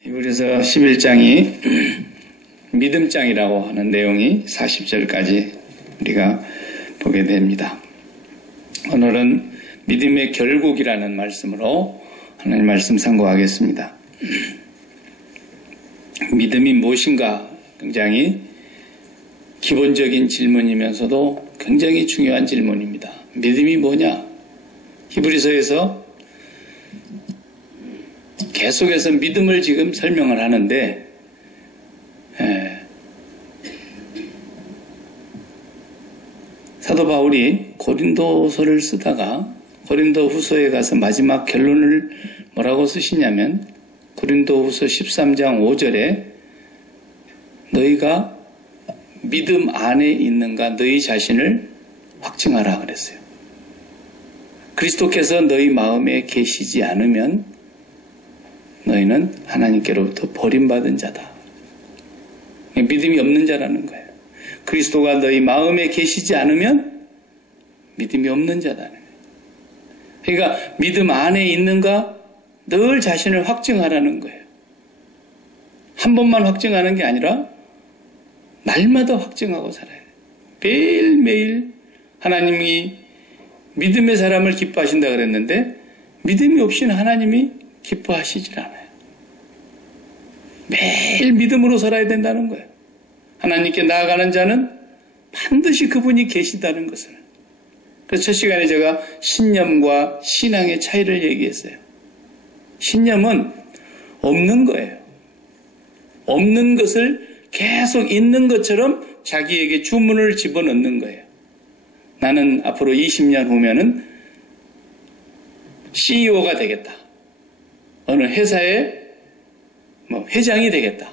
히브리서 11장이 믿음장이라고 하는 내용이 40절까지 우리가 보게 됩니다. 오늘은 믿음의 결국이라는 말씀으로 하나님 말씀 상고하겠습니다. 믿음이 무엇인가 굉장히 기본적인 질문이면서도 굉장히 중요한 질문입니다. 믿음이 뭐냐? 히브리서에서 계속해서 믿음을 지금 설명을 하는데 사도 바울이 고린도서를 쓰다가 고린도 후서에 가서 마지막 결론을 뭐라고 쓰시냐면 고린도 후서 13장 5절에 너희가 믿음 안에 있는가 너희 자신을 확증하라 그랬어요. 그리스도께서 너희 마음에 계시지 않으면 너희는 하나님께로부터 버림받은 자다. 믿음이 없는 자라는 거예요. 그리스도가 너희 마음에 계시지 않으면 믿음이 없는 자다는 거예요. 그러니까 믿음 안에 있는가 늘 자신을 확증하라는 거예요. 한 번만 확증하는 게 아니라 날마다 확증하고 살아야 돼요. 매일매일 하나님이 믿음의 사람을 기뻐하신다 그랬는데 믿음이 없이는 하나님이 기뻐하시질 않아요. 매일 믿음으로 살아야 된다는 거예요. 하나님께 나아가는 자는 반드시 그분이 계시다는 것을. 그래서 첫 시간에 제가 신념과 신앙의 차이를 얘기했어요. 신념은 없는 거예요. 없는 것을 계속 있는 것처럼 자기에게 주문을 집어넣는 거예요. 나는 앞으로 20년 후면은 CEO가 되겠다. 어느 회사의 회장이 되겠다.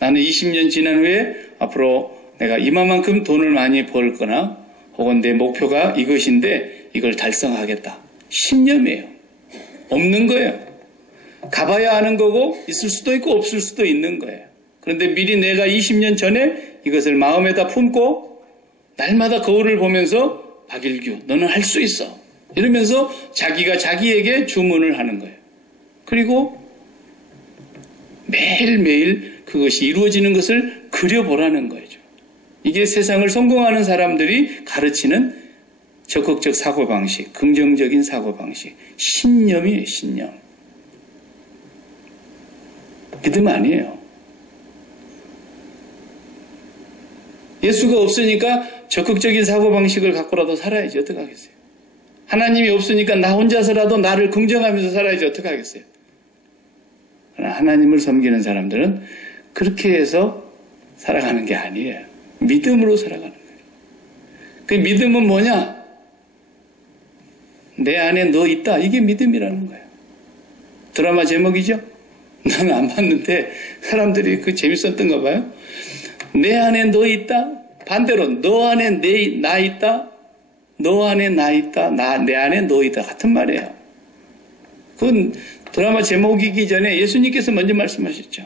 나는 20년 지난 후에 앞으로 내가 이만큼 돈을 많이 벌 거나 혹은 내 목표가 이것인데 이걸 달성하겠다. 신념이에요. 없는 거예요. 가봐야 하는 거고 있을 수도 있고 없을 수도 있는 거예요. 그런데 미리 내가 20년 전에 이것을 마음에다 품고 날마다 거울을 보면서 박일규 너는 할 수 있어. 이러면서 자기가 자기에게 주문을 하는 거예요. 그리고 매일매일 그것이 이루어지는 것을 그려보라는 거죠. 이게 세상을 성공하는 사람들이 가르치는 적극적 사고방식, 긍정적인 사고방식, 신념이에요. 신념. 믿음 아니에요. 예수가 없으니까 적극적인 사고방식을 갖고라도 살아야지 어떡하겠어요. 하나님이 없으니까 나 혼자서라도 나를 긍정하면서 살아야지 어떡하겠어요. 하나님을 섬기는 사람들은 그렇게 해서 살아가는 게 아니에요. 믿음으로 살아가는 거예요. 그 믿음은 뭐냐? 내 안에 너 있다. 이게 믿음이라는 거예요. 드라마 제목이죠? 나는 안 봤는데 사람들이 그 재밌었던가 봐요. 내 안에 너 있다. 반대로 너 안에 나 있다. 너 안에 나 있다. 내 안에 너 있다. 같은 말이에요. 그건 드라마 제목이기 전에 예수님께서 먼저 말씀하셨죠.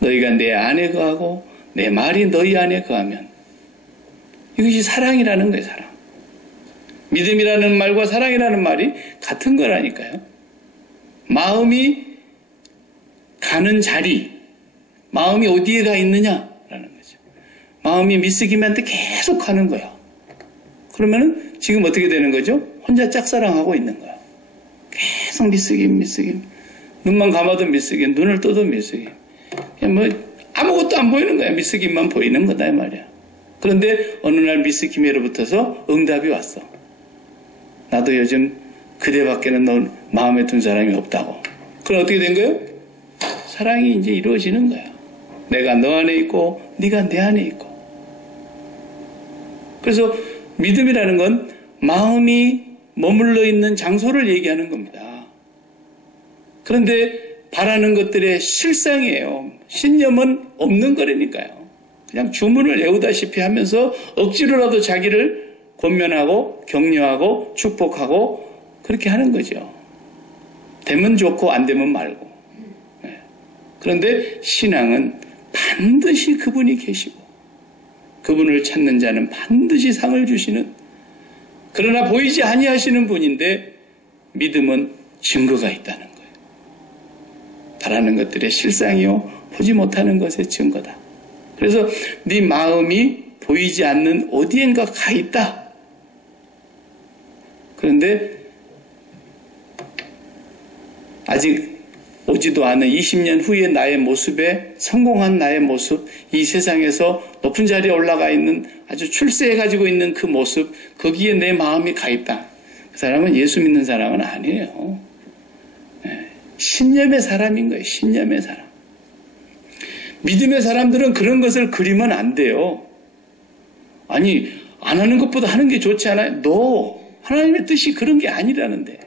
너희가 내 안에 거하고 내 말이 너희 안에 거하면 이것이 사랑이라는 거예요. 사랑. 믿음이라는 말과 사랑이라는 말이 같은 거라니까요. 마음이 가는 자리, 마음이 어디에 가 있느냐라는 거죠. 마음이 미쓰김한테 계속 가는 거야. 그러면은 지금 어떻게 되는 거죠? 혼자 짝사랑하고 있는 거야. 계속 미쓰김. 눈만 감아도 미쓰김, 눈을 떠도 미쓰김. 그냥 아무것도 안 보이는 거야. 미쓰김만 보이는 거다 이 말이야. 그런데 어느 날 미쓰김으로부터서 응답이 왔어. 나도 요즘 그대밖에는 너 마음에 둔 사람이 없다고. 그럼 어떻게 된 거예요? 사랑이 이제 이루어지는 거야. 내가 너 안에 있고 네가 내 안에 있고. 그래서 믿음이라는 건 마음이 머물러 있는 장소를 얘기하는 겁니다. 그런데 바라는 것들의 실상이에요. 신념은 없는 거라니까요. 그냥 주문을 외우다시피 하면서 억지로라도 자기를 권면하고 격려하고 축복하고 그렇게 하는 거죠. 되면 좋고 안 되면 말고. 그런데 신앙은 반드시 그분이 계시고 그분을 찾는 자는 반드시 상을 주시는 그러나 보이지 아니하시는 분인데 믿음은 증거가 있다는 거예요. 바라는 것들의 실상이요 보지 못하는 것의 증거다. 그래서 네 마음이 보이지 않는 어디엔가 가 있다. 그런데 아직 오지도 않은 20년 후의 나의 모습에 성공한 나의 모습, 이 세상에서 높은 자리에 올라가 있는 아주 출세해가지고 있는 그 모습, 거기에 내 마음이 가 있다. 그 사람은 예수 믿는 사람은 아니에요. 신념의 사람인 거예요. 신념의 사람. 믿음의 사람들은 그런 것을 그리면 안 돼요. 아니, 안 하는 것보다 하는 게 좋지 않아요? 너 하나님의 뜻이 그런 게 아니라는데.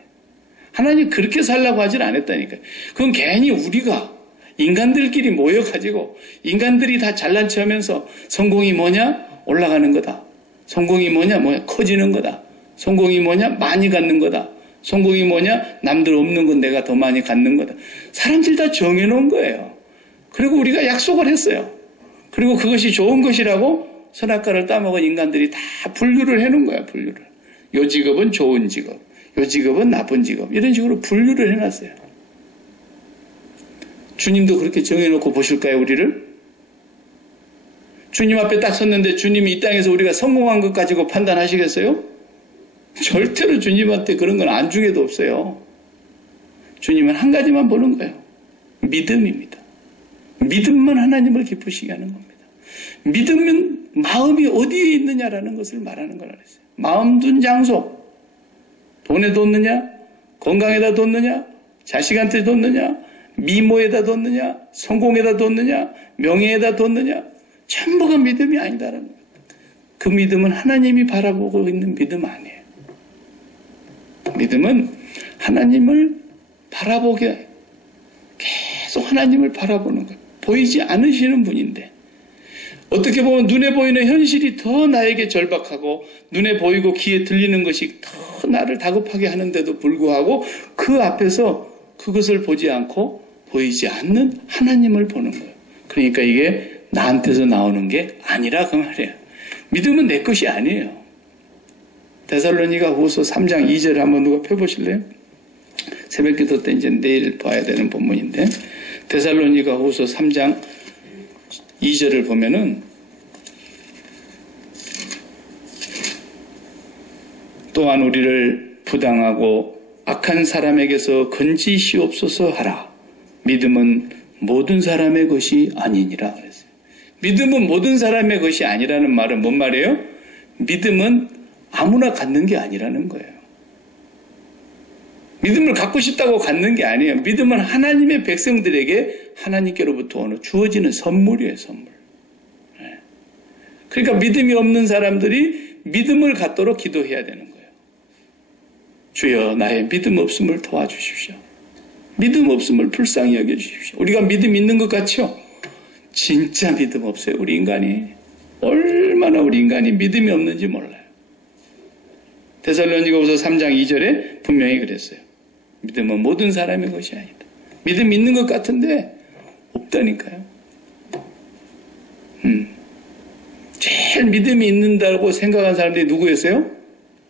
하나님 그렇게 살라고 하질 않았다니까요. 그건 괜히 우리가 인간들끼리 모여가지고 인간들이 다 잘난 체 하면서 성공이 뭐냐? 올라가는 거다. 성공이 뭐냐? 커지는 거다. 성공이 뭐냐? 많이 갖는 거다. 성공이 뭐냐? 남들 없는 건 내가 더 많이 갖는 거다. 사람들 다 정해놓은 거예요. 그리고 우리가 약속을 했어요. 그리고 그것이 좋은 것이라고 선악과를 따먹은 인간들이 다 분류를 해놓은 거야. 분류를. 요 직업은 좋은 직업, 요 직업은 나쁜 직업, 이런 식으로 분류를 해놨어요. 주님도 그렇게 정해놓고 보실까요, 우리를? 주님 앞에 딱 섰는데 주님이 이 땅에서 우리가 성공한 것 가지고 판단하시겠어요? 절대로 주님한테 그런 건 안중에도 없어요. 주님은 한 가지만 보는 거예요. 믿음입니다. 믿음만 하나님을 기쁘시게 하는 겁니다. 믿음은 마음이 어디에 있느냐라는 것을 말하는 거라 그랬어요. 마음 둔 장소. 돈에 뒀느냐? 건강에다 뒀느냐? 자식한테 뒀느냐? 미모에다 뒀느냐? 성공에다 뒀느냐? 명예에다 뒀느냐? 전부가 믿음이 아니다라는 거예요. 그 믿음은 하나님이 바라보고 있는 믿음 아니에요. 믿음은 하나님을 바라보게, 계속 하나님을 바라보는 거예요. 보이지 않으시는 분인데, 어떻게 보면 눈에 보이는 현실이 더 나에게 절박하고 눈에 보이고 귀에 들리는 것이 더 나를 다급하게 하는데도 불구하고 그 앞에서 그것을 보지 않고 보이지 않는 하나님을 보는 거예요. 그러니까 이게 나한테서 나오는 게 아니라 그 말이에요. 믿음은 내 것이 아니에요. 데살로니가 후서 3장 2절 한번 누가 펴보실래요? 새벽기도 때 이제 내일 봐야 되는 본문인데, 데살로니가 후서 3장 2절을 보면은 또한 우리를 부당하고 악한 사람에게서 건지시옵소서 하라. 믿음은 모든 사람의 것이 아니니라 그랬어요. 믿음은 모든 사람의 것이 아니라는 말은 뭔 말이에요? 믿음은 아무나 갖는 게 아니라는 거예요. 믿음을 갖고 싶다고 갖는 게 아니에요. 믿음은 하나님의 백성들에게 하나님께로부터 주어지는 선물이에요, 선물. 그러니까 믿음이 없는 사람들이 믿음을 갖도록 기도해야 되는 거예요. 주여, 나의 믿음 없음을 도와주십시오. 믿음 없음을 불쌍히 여겨주십시오. 우리가 믿음 있는 것 같죠? 진짜 믿음 없어요, 우리 인간이. 얼마나 우리 인간이 믿음이 없는지 몰라요. 데살로니가후서 3장 2절에 분명히 그랬어요. 믿음은 모든 사람의 것이 아니다. 믿음 있는 것 같은데 없다니까요. 제일 믿음이 있는다고 생각한 사람들이 누구였어요?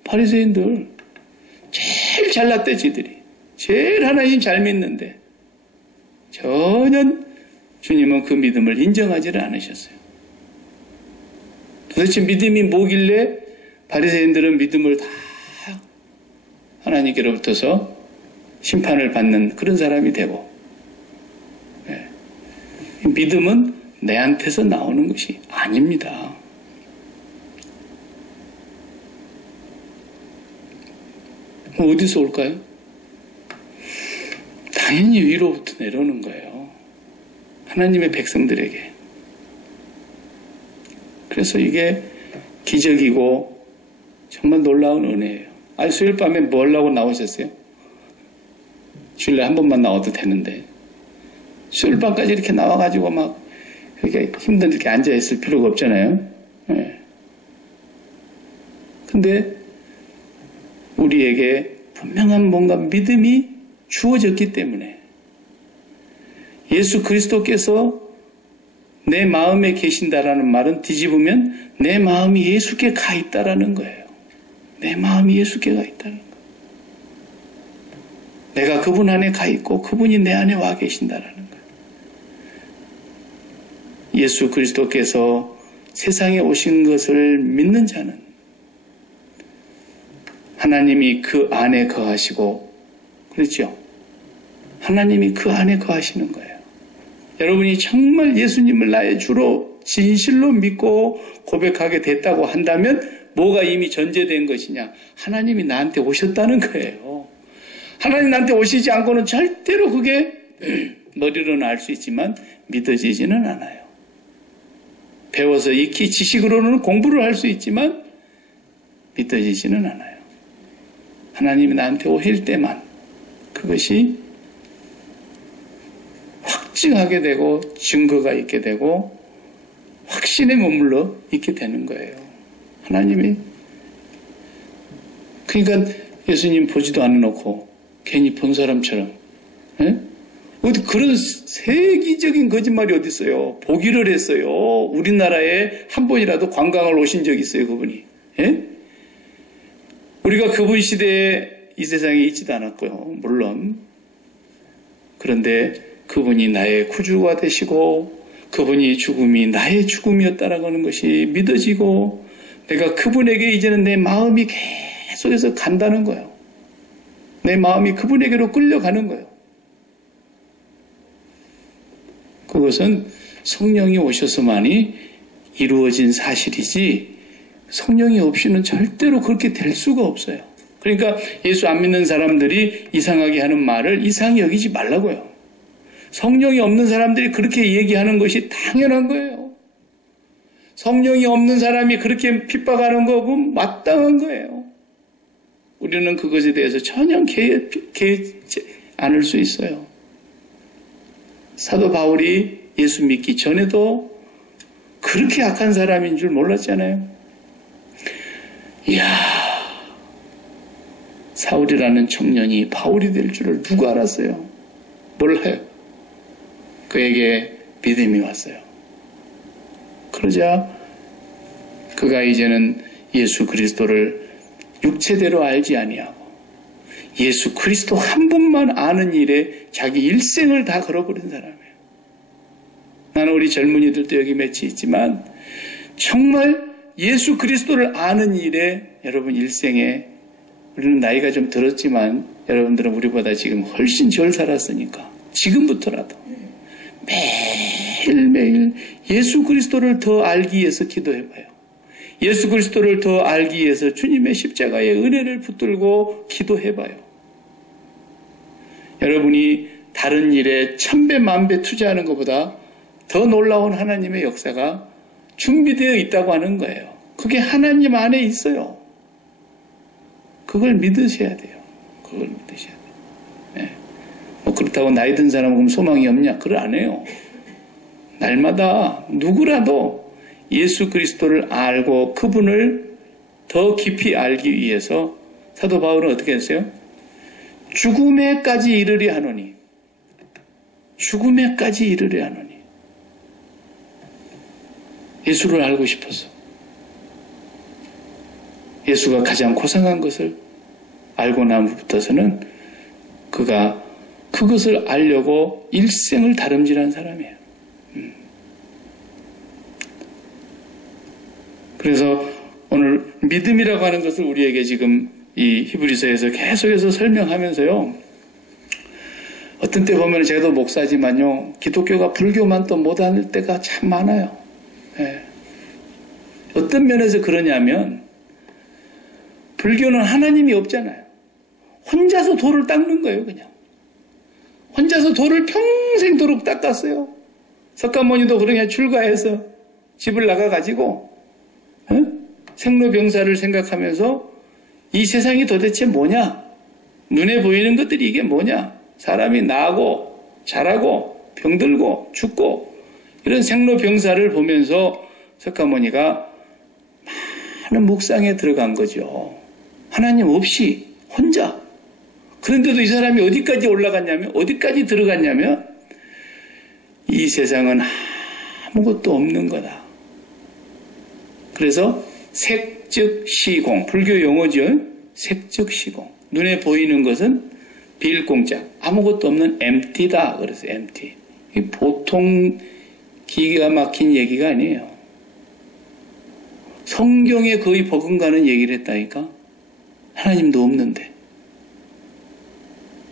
바리새인들. 제일 잘났대, 지들이. 제일 하나님 잘 믿는데 전혀 주님은 그 믿음을 인정하지를 않으셨어요. 도대체 믿음이 뭐길래 바리새인들은 믿음을 다 하나님께로부터서 심판을 받는 그런 사람이 되고, 믿음은 내한테서 나오는 것이 아닙니다. 어디서 올까요? 당연히 위로부터 내려오는 거예요. 하나님의 백성들에게. 그래서 이게 기적이고 정말 놀라운 은혜예요. 아니, 수요일 밤에 뭐 하려고 나오셨어요? 주일날 한 번만 나와도 되는데 수요일 밤까지 이렇게 나와가지고 막 이렇게 힘들게 앉아있을 필요가 없잖아요. 근데 우리에게 분명한 뭔가 믿음이 주어졌기 때문에 예수 그리스도께서 내 마음에 계신다라는 말은 뒤집으면 내 마음이 예수께 가 있다라는 거예요. 내 마음이 예수께 가 있다는 거예요. 내가 그분 안에 가 있고 그분이 내 안에 와 계신다라는 거예요. 예수 그리스도께서 세상에 오신 것을 믿는 자는 하나님이 그 안에 거하시고, 그렇죠? 하나님이 그 안에 거하시는 거예요. 여러분이 정말 예수님을 나의 주로 진실로 믿고 고백하게 됐다고 한다면 뭐가 이미 전제된 것이냐? 하나님이 나한테 오셨다는 거예요. 하나님 나한테 오시지 않고는 절대로 그게 머리로는 알 수 있지만 믿어지지는 않아요. 배워서 익히 지식으로는 공부를 할 수 있지만 믿어지지는 않아요. 하나님이 나한테 오실 때만 그것이 확증하게 되고 증거가 있게 되고 확신에 머물러 있게 되는 거예요. 하나님이. 그러니까 예수님 보지도 않아놓고 괜히 본 사람처럼, 에? 어디 그런 세기적인 거짓말이 어디 있어요? 보기를 했어요. 우리나라에 한 번이라도 관광을 오신 적이 있어요, 그분이. 에? 우리가 그분 시대에 이 세상에 있지도 않았고요, 물론. 그런데 그분이 나의 구주가 되시고 그분이 죽음이 나의 죽음이었다라고 하는 것이 믿어지고 내가 그분에게 이제는 내 마음이 계속해서 간다는 거예요. 내 마음이 그분에게로 끌려가는 거예요. 그것은 성령이 오셔서만이 이루어진 사실이지 성령이 없이는 절대로 그렇게 될 수가 없어요. 그러니까 예수 안 믿는 사람들이 이상하게 하는 말을 이상히 여기지 말라고요. 성령이 없는 사람들이 그렇게 얘기하는 것이 당연한 거예요. 성령이 없는 사람이 그렇게 핍박하는 거고 마땅한 거예요. 우리는 그것에 대해서 전혀 개의치 않을 수 있어요. 사도 바울이 예수 믿기 전에도 그렇게 악한 사람인 줄 몰랐잖아요. 이야, 사울이라는 청년이 바울이 될 줄을 누가 알았어요? 몰라요. 그에게 믿음이 왔어요. 그러자 그가 이제는 예수 그리스도를 육체대로 알지 아니하고 예수 그리스도 한 분만 아는 일에 자기 일생을 다 걸어버린 사람이에요. 나는 우리 젊은이들도 여기 몇이 있지만 정말 예수 그리스도를 아는 일에 여러분 일생에 우리는 나이가 좀 들었지만 여러분들은 우리보다 지금 훨씬 절 살았으니까 지금부터라도 매일매일 예수 그리스도를 더 알기 위해서 기도해봐요. 예수 그리스도를 더 알기 위해서 주님의 십자가의 은혜를 붙들고 기도해봐요. 여러분이 다른 일에 천배 만배 투자하는 것보다 더 놀라운 하나님의 역사가 준비되어 있다고 하는 거예요. 그게 하나님 안에 있어요. 그걸 믿으셔야 돼요. 그걸 믿으셔야 돼요. 네. 뭐 그렇다고 나이 든 사람은 그럼 소망이 없냐? 그걸 안 해요. 날마다 누구라도 예수 그리스도를 알고 그분을 더 깊이 알기 위해서 사도 바울은 어떻게 했어요? 죽음에까지 이르려 하노니. 죽음에까지 이르려 하노니. 예수를 알고 싶어서. 예수가 가장 고상한 것을 알고 난 후부터서는 그가 그것을 알려고 일생을 다름질한 사람이에요. 그래서 오늘 믿음이라고 하는 것을 우리에게 지금 이 히브리서에서 계속해서 설명하면서요. 어떤 때 보면 제가 목사지만요. 기독교가 불교만 또 못할 때가 참 많아요. 예. 어떤 면에서 그러냐면 불교는 하나님이 없잖아요. 혼자서 돌을 닦는 거예요. 그냥. 혼자서 돌을 평생 도록 닦았어요. 석가모니도 그러냐 출가해서 집을 나가가지고 생로병사를 생각하면서 이 세상이 도대체 뭐냐? 눈에 보이는 것들이 이게 뭐냐? 사람이 나고 자라고 병들고 죽고 이런 생로병사를 보면서 석가모니가 많은 묵상에 들어간 거죠. 하나님 없이 혼자. 그런데도 이 사람이 어디까지 올라갔냐면 어디까지 들어갔냐면 이 세상은 아무것도 없는 거다. 그래서 색즉 시공, 불교 용어죠. 색즉 시공. 눈에 보이는 것은 빌공짜, 아무것도 없는 empty다. 그래서 empty. 보통 기가 막힌 얘기가 아니에요. 성경에 거의 버금가는 얘기를 했다니까. 하나님도 없는데.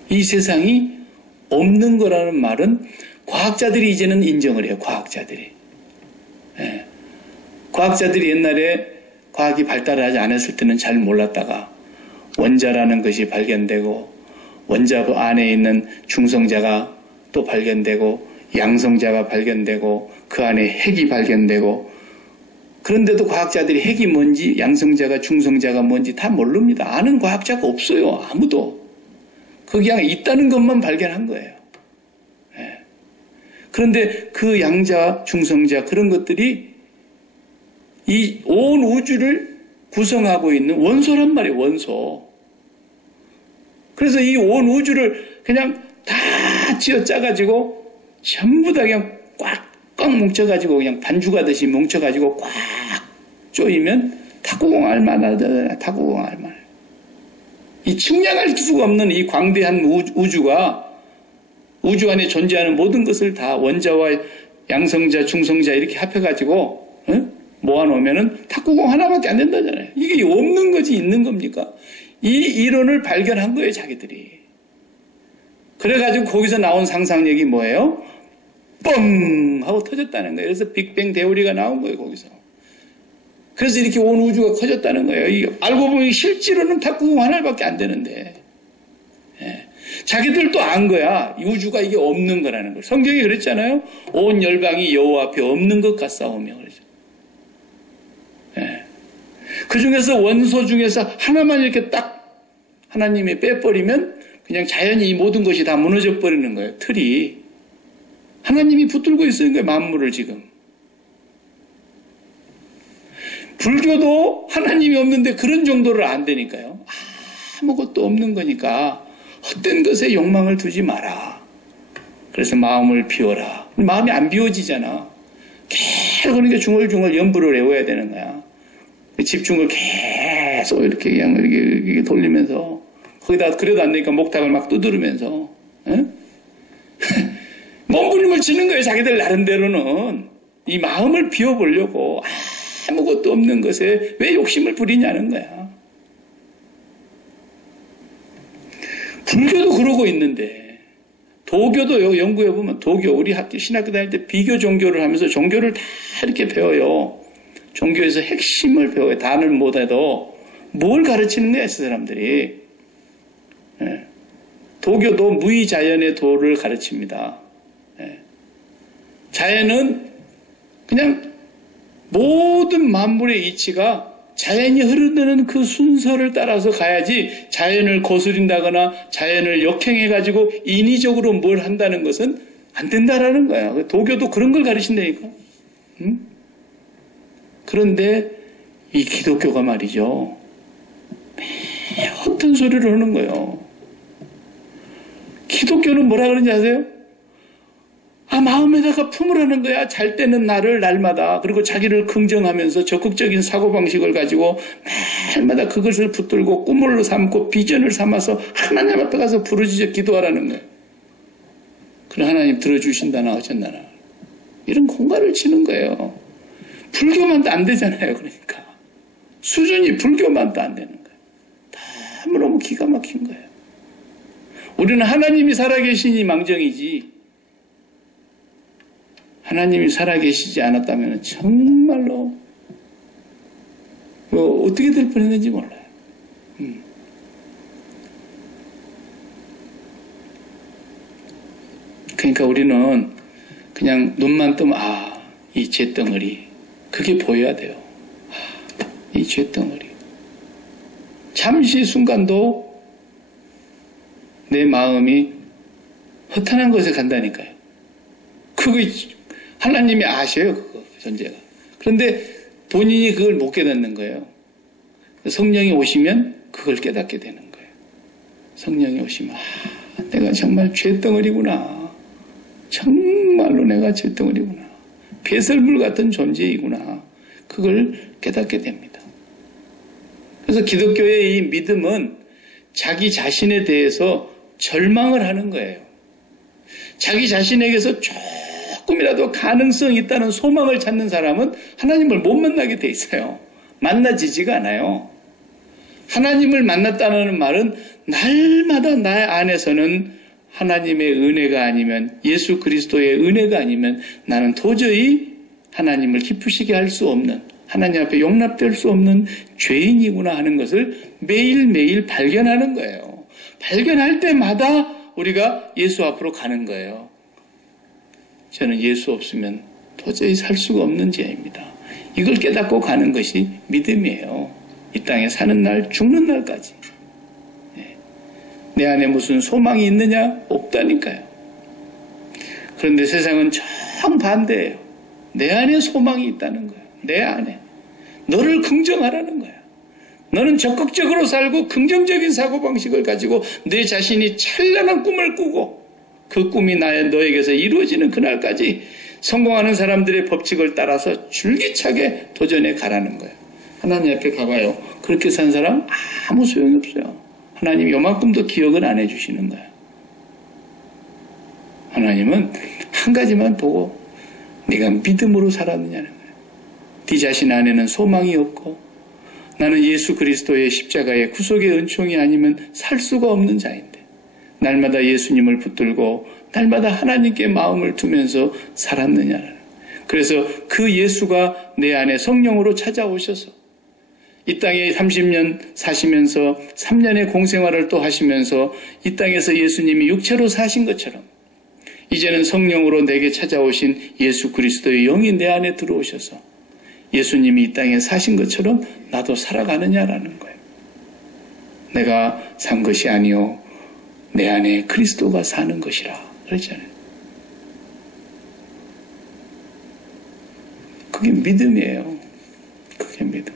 이 세상이 없는 거라는 말은 과학자들이 이제는 인정을 해요. 과학자들이. 예. 과학자들이 옛날에 과학이 발달하지 않았을 때는 잘 몰랐다가 원자라는 것이 발견되고 원자 안에 있는 중성자가 또 발견되고 양성자가 발견되고 그 안에 핵이 발견되고 그런데도 과학자들이 핵이 뭔지 양성자가 중성자가 뭔지 다 모릅니다. 아는 과학자가 없어요. 아무도. 거기 안에 있다는 것만 발견한 거예요. 예. 그런데 그 양자, 중성자 그런 것들이 이 온 우주를 구성하고 있는 원소란 말이에요. 원소. 그래서 이 온 우주를 그냥 다 쥐어짜가지고 전부 다 그냥 꽉꽉 뭉쳐가지고 그냥 반죽하듯이 뭉쳐가지고 꽉 조이면 탁구공 알만하다. 탁구공 알만. 이 측량할 수가 없는 이 광대한 우주가 우주 안에 존재하는 모든 것을 다 원자와 양성자, 중성자 이렇게 합해가지고 모아놓으면은 탁구공 하나밖에 안 된다잖아요. 이게 없는 거지 있는 겁니까? 이 이론을 발견한 거예요, 자기들이. 그래가지고 거기서 나온 상상력이 뭐예요? 뻥! 하고 터졌다는 거예요. 그래서 빅뱅 대오리가 나온 거예요, 거기서. 그래서 이렇게 온 우주가 커졌다는 거예요. 알고 보면 실제로는 탁구공 하나밖에 안 되는데. 예. 자기들도 안 거야. 우주가 이게 없는 거라는 걸. 성경이 그랬잖아요. 온 열방이 여호와 앞에 없는 것 같사오며 그러죠. 예. 그 중에서 원소 중에서 하나만 이렇게 딱 하나님이 빼버리면 그냥 자연히 이 모든 것이 다 무너져 버리는 거예요. 틀이. 하나님이 붙들고 있는 거예요. 만물을 지금. 불교도 하나님이 없는데 그런 정도를 안 되니까요. 아무것도 없는 거니까 헛된 것에 욕망을 두지 마라. 그래서 마음을 비워라. 마음이 안 비워지잖아. 계속 그러니까 중얼중얼 연부를 외워야 되는 거야. 집중을 계속 이렇게 그냥 이렇게 돌리면서 거기다 그래도 안 되니까 목탁을 막 두드리면서 몸부림을 치는 거예요. 자기들 나름대로는 이 마음을 비워보려고 아무것도 없는 것에 왜 욕심을 부리냐는 거야. 불교도 그러고 있는데 도교도 연구해보면 도교 우리 신학교 다닐 때 비교 종교를 하면서 종교를 다 이렇게 배워요. 종교에서 핵심을 배워요. 단을 못해도 뭘 가르치는 거야, 그 사람들이. 예. 도교도 무의자연의 도를 가르칩니다. 예. 자연은 그냥 모든 만물의 이치가 자연이 흐르는 그 순서를 따라서 가야지 자연을 거스린다거나 자연을 역행해가지고 인위적으로 뭘 한다는 것은 안 된다라는 거야. 도교도 그런 걸 가르친다니까. 응? 그런데 이 기독교가 말이죠. 어떤 소리를 하는 거예요. 기독교는 뭐라 그러는지 아세요? 마음에다가 품으라는 거야. 잘 때는 나를 날마다. 그리고 자기를 긍정하면서 적극적인 사고방식을 가지고 날마다 그것을 붙들고 꿈을 삼고 비전을 삼아서 하나님 앞에 가서 부르짖어 기도하라는 거예요. 그럼 하나님 들어주신다나 어쩐다나. 이런 공갈을 치는 거예요. 불교만도 안 되잖아요. 그러니까. 수준이 불교만도 안 되는 거예요. 다 너무 기가 막힌 거예요. 우리는 하나님이 살아계시니 망정이지. 하나님이 살아계시지 않았다면 정말로 어떻게 될 뻔했는지 몰라요. 그러니까 우리는 그냥 눈만 뜨면 이 죄덩어리 그게 보여야 돼요. 이 죄덩어리 잠시 순간도 내 마음이 허탄한 것에 간다니까요. 그거 하나님이 아셔요. 그거 존재가. 그런데 본인이 그걸 못 깨닫는 거예요. 성령이 오시면 그걸 깨닫게 되는 거예요. 성령이 오시면 내가 정말 죄덩어리구나. 정말로 내가 죄덩어리구나. 배설물 같은 존재이구나. 그걸 깨닫게 됩니다. 그래서 기독교의 이 믿음은 자기 자신에 대해서 절망을 하는 거예요. 자기 자신에게서 조금 조금이라도 가능성이 있다는 소망을 찾는 사람은 하나님을 못 만나게 돼 있어요. 만나지지가 않아요. 하나님을 만났다는 말은 날마다 나의 안에서는 하나님의 은혜가 아니면, 예수 그리스도의 은혜가 아니면 나는 도저히 하나님을 기쁘시게 할 수 없는, 하나님 앞에 용납될 수 없는 죄인이구나 하는 것을 매일매일 발견하는 거예요. 발견할 때마다 우리가 예수 앞으로 가는 거예요. 저는 예수 없으면 도저히 살 수가 없는 죄입니다. 이걸 깨닫고 가는 것이 믿음이에요. 이 땅에 사는 날, 죽는 날까지. 내 안에 무슨 소망이 있느냐? 없다니까요. 그런데 세상은 정반대예요. 내 안에 소망이 있다는 거예요. 내 안에. 너를 긍정하라는 거야. 너는 적극적으로 살고 긍정적인 사고방식을 가지고 내 자신이 찬란한 꿈을 꾸고 그 꿈이 너에게서 이루어지는 그날까지 성공하는 사람들의 법칙을 따라서 줄기차게 도전해 가라는 거예요. 하나님 앞에 가봐요. 그렇게 산 사람 아무 소용이 없어요. 하나님 요만큼도 기억을 안 해주시는 거예요. 하나님은 한 가지만 보고 네가 믿음으로 살았느냐는 거예요. 네 자신 안에는 소망이 없고 나는 예수 그리스도의 십자가의 구속의 은총이 아니면 살 수가 없는 자인데 날마다 예수님을 붙들고 날마다 하나님께 마음을 두면서 살았느냐는. 그래서 그 예수가 내 안에 성령으로 찾아오셔서 이 땅에 30년 사시면서 3년의 공생활을 또 하시면서 이 땅에서 예수님이 육체로 사신 것처럼 이제는 성령으로 내게 찾아오신 예수 그리스도의 영이 내 안에 들어오셔서 예수님이 이 땅에 사신 것처럼 나도 살아가느냐라는 거예요. 내가 산 것이 아니요 내 안에 그리스도가 사는 것이라 그랬잖아요. 그게 믿음이에요. 그게 믿음.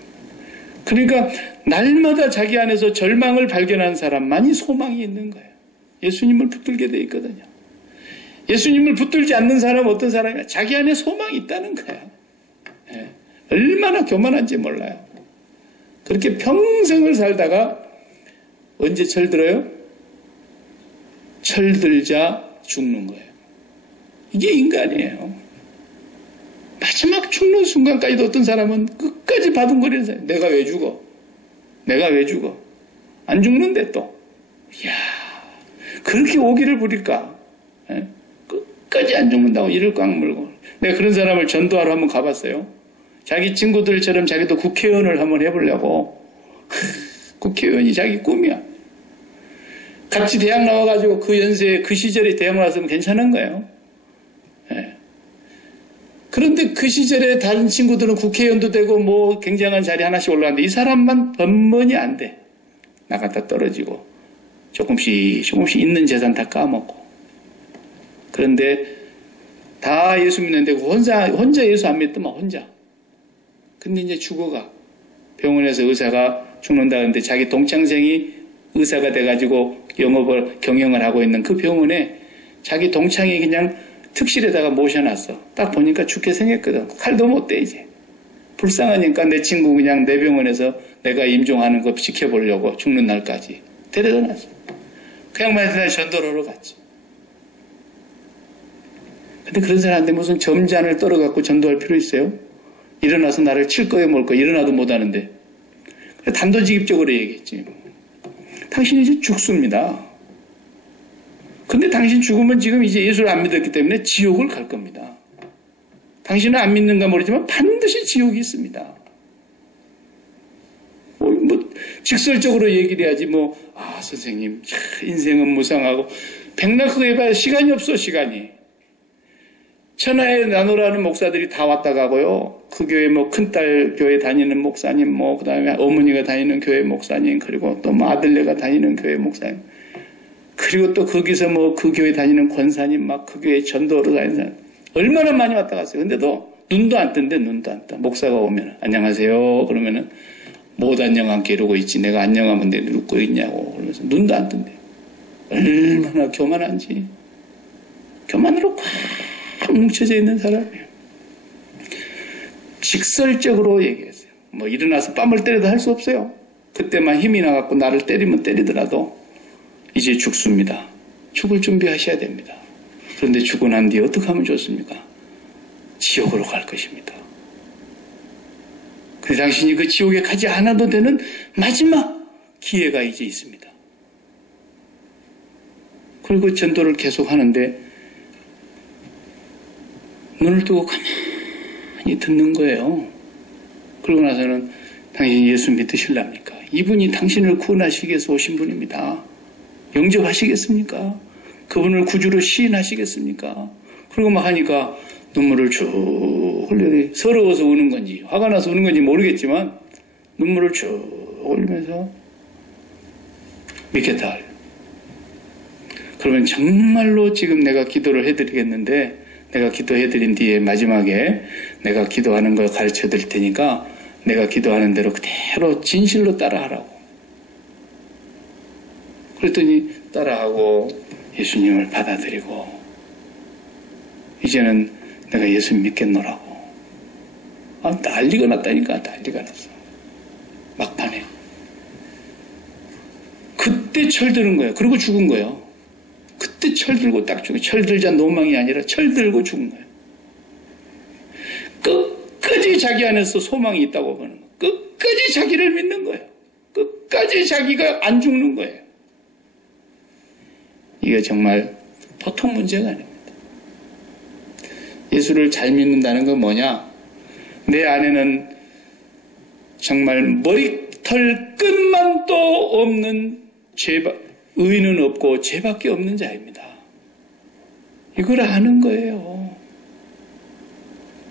그러니까 날마다 자기 안에서 절망을 발견한 사람만이 소망이 있는 거예요. 예수님을 붙들게 돼 있거든요. 예수님을 붙들지 않는 사람은 어떤 사람이야? 자기 안에 소망이 있다는 거야. 네. 얼마나 교만한지 몰라요. 그렇게 평생을 살다가 언제 철들어요? 철들자 죽는 거예요. 이게 인간이에요. 마지막 죽는 순간까지도 어떤 사람은 끝까지 바둥거리는 사람. 내가 왜 죽어? 내가 왜 죽어? 안 죽는데 또. 이야, 그렇게 오기를 부릴까? 예? 끝까지 안 죽는다고 이를 꽉 물고. 내가 그런 사람을 전도하러 한번 가봤어요. 자기 친구들처럼 자기도 국회의원을 한번 해보려고. 국회의원이 자기 꿈이야. 같이 대학 나와가지고 그 연세에 그 시절에 대학 나왔으면 괜찮은 거예요. 예. 그런데 그 시절에 다른 친구들은 국회의원도 되고 뭐 굉장한 자리 하나씩 올라왔는데 이 사람만 번번이 안 돼. 나갔다 떨어지고 조금씩 있는 재산 다 까먹고. 그런데 다 예수 믿는데 혼자 예수 안 믿더만 혼자. 근데 이제 죽어가. 병원에서 의사가 죽는다는데 자기 동창생이 의사가 돼가지고 경영을 하고 있는 그 병원에 자기 동창이 그냥 특실에다가 모셔놨어. 딱 보니까 죽게 생겼거든. 칼도 못 대 이제. 불쌍하니까 내 친구 그냥 내 병원에서 내가 임종하는 거 지켜보려고 죽는 날까지 데려다 놨어. 그 양반한테 전도를 하러 갔지. 근데 그런 사람한테 무슨 점잔을 떨어갖고 전도할 필요 있어요? 일어나서 나를 칠 거예요, 뭘 거예요? 일어나도 못하는데. 단도직입적으로 얘기했지. 당신이 이제 죽습니다. 근데 당신 죽으면 지금 이제 예수를 안 믿었기 때문에 지옥을 갈 겁니다. 당신은 안 믿는가 모르지만 반드시 지옥이 있습니다. 직설적으로 얘기를 해야지 선생님, 인생은 무상하고 백날 그거 해봐야 시간이 없어, 시간이. 천하의 나노라는 목사들이 다 왔다 가고요. 그 교회 큰딸 교회 다니는 목사님, 그 다음에 어머니가 다니는 교회 목사님, 그리고 또 아들네가 다니는 교회 목사님. 그리고 또 거기서 그 교회 다니는 권사님, 그 교회 전도로 다니는 사람. 얼마나 많이 왔다 갔어요. 근데도 눈도 안 뜬대, 눈도 안 떠. 목사가 오면, 안녕하세요. 그러면은, 못 안녕하게 이러고 있지. 내가 안녕하면 내 눕고 있냐고. 그러면서 눈도 안 뜬대. 얼마나 교만한지. 교만으로 꽉 뭉쳐져 있는 사람이에요. 직설적으로 얘기했어요. 일어나서 뺨을 때려도 할 수 없어요. 그때만 힘이 나갖고 나를 때리면 때리더라도 이제 죽습니다. 죽을 준비하셔야 됩니다. 그런데 죽고 난 뒤에 어떻게 하면 좋습니까? 지옥으로 갈 것입니다. 그래서 당신이 그 지옥에 가지 않아도 되는 마지막 기회가 이제 있습니다. 그리고 전도를 계속 하는데 눈을 뜨고 가만히 듣는 거예요. 그러고 나서는 당신이 예수 믿으실랍니까? 이분이 당신을 구원하시기 위해서 오신 분입니다. 영접하시겠습니까? 그분을 구주로 시인하시겠습니까? 그러고 막 하니까 눈물을 쭉 흘려, 서러워서 우는 건지 화가 나서 우는 건지 모르겠지만 눈물을 쭉 흘리면서 믿겠다. 그러면 정말로 지금 내가 기도를 해드리겠는데, 내가 기도해드린 뒤에 마지막에 내가 기도하는 걸 가르쳐 드릴 테니까 내가 기도하는 대로 그대로 진실로 따라하라고. 그랬더니 따라하고 예수님을 받아들이고 이제는 내가 예수 믿겠노라고. 난리가 났다니까. 난리가 났어. 막판에. 그때 철드는 거예요. 그리고 죽은 거예요. 그때 철들고 딱 죽은 거예요. 철들자 노망이 아니라 철들고 죽은 거예요. 끝까지 자기 안에서 소망이 있다고 보는 거예요. 끝까지 자기를 믿는 거예요. 끝까지 자기가 안 죽는 거예요. 이게 정말 보통 문제가 아닙니다. 예수를 잘 믿는다는 건 뭐냐? 내 안에는 정말 머리털 끝만도 없는 의는 없고 죄밖에 없는 자입니다. 이걸 아는 거예요.